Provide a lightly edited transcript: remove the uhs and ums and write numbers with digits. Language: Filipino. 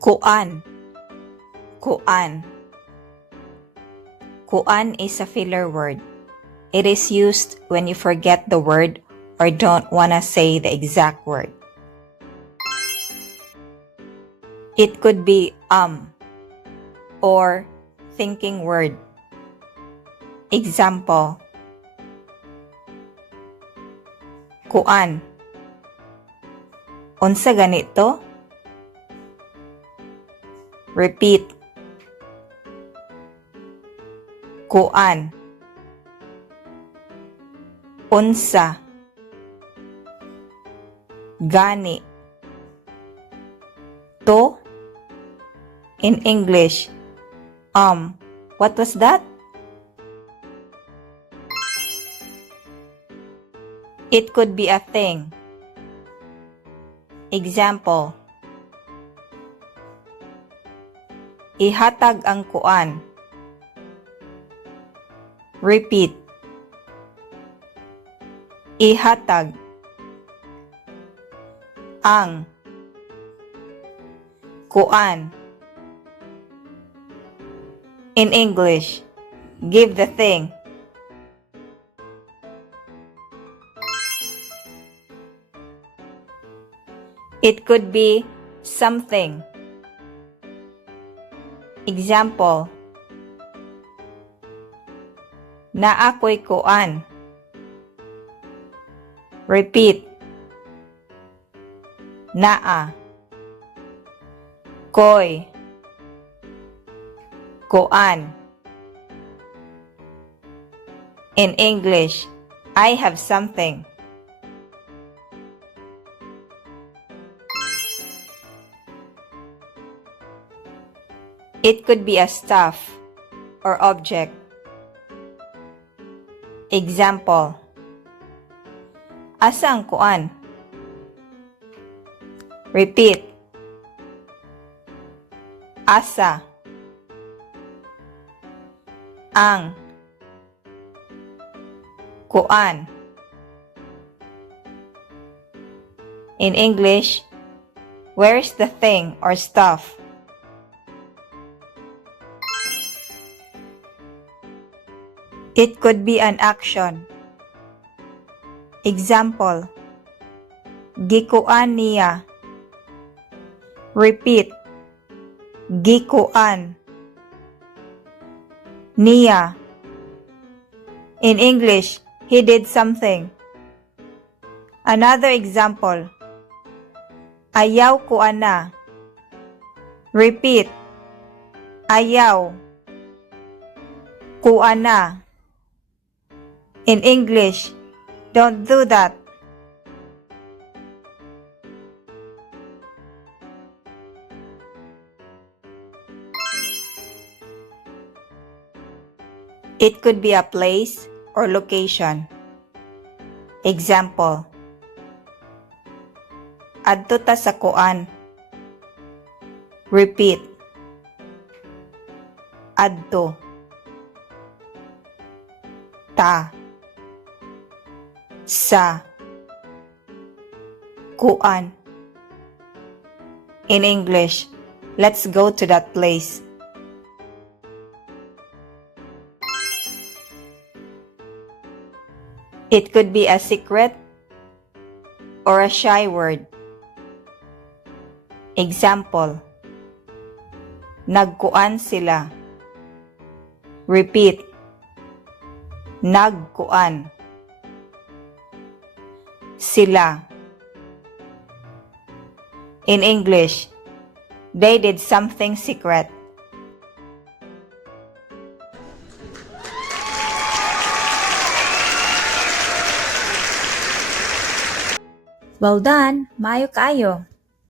Kuan. Kuan. Kuan is a filler word. It is used when you forget the word or don't wanna say the exact word. It could be or thinking word. Example, kuan. Unsa ganito? Repeat. Kuan. Unsa. Gani. To. In English, what was that? It could be a thing. Example, ihatag ang kuan. Repeat. Ihatag ang kuan. In English, give the thing. It could be something. Example, naakoy kuan. Repeat. Naa. Koy. Kuan. In English, I have something. It could be a stuff or object. Example, asa ang kuan? Repeat. Asa ang kuan. In English, where's the thing or stuff? It could be an action. Example, gikuan niya. Repeat. Gikuan niya. In English, he did something. Another example, ayaw kuan na. Repeat. Ayaw kuan na. In English, don't do that. It could be a place or location. Example, adto ta sa kuan. Repeat. Adto. Ta. Sa. Kuan. In English, let's go to that place. It could be a secret or a shy word. Example, nagkuan sila. Repeat. Nagkuan sila. In English, they did something secret. Well done! Maayo kaayo!